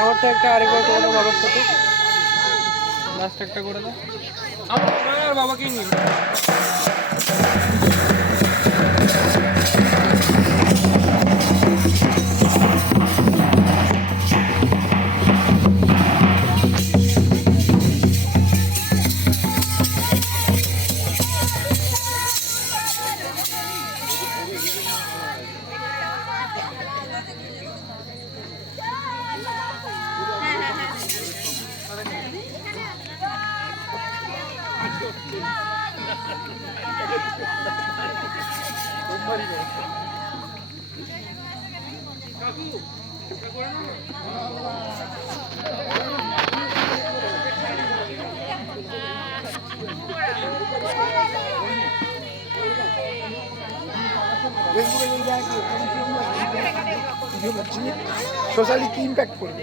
আমারটা একটা আরেকবার করে দাও বাবার সাথে, লাস্ট একটা করে দাও আমার বাবাকে নিয়ে। সোশ্যালি কি ইম্প্যাক্ট করবে?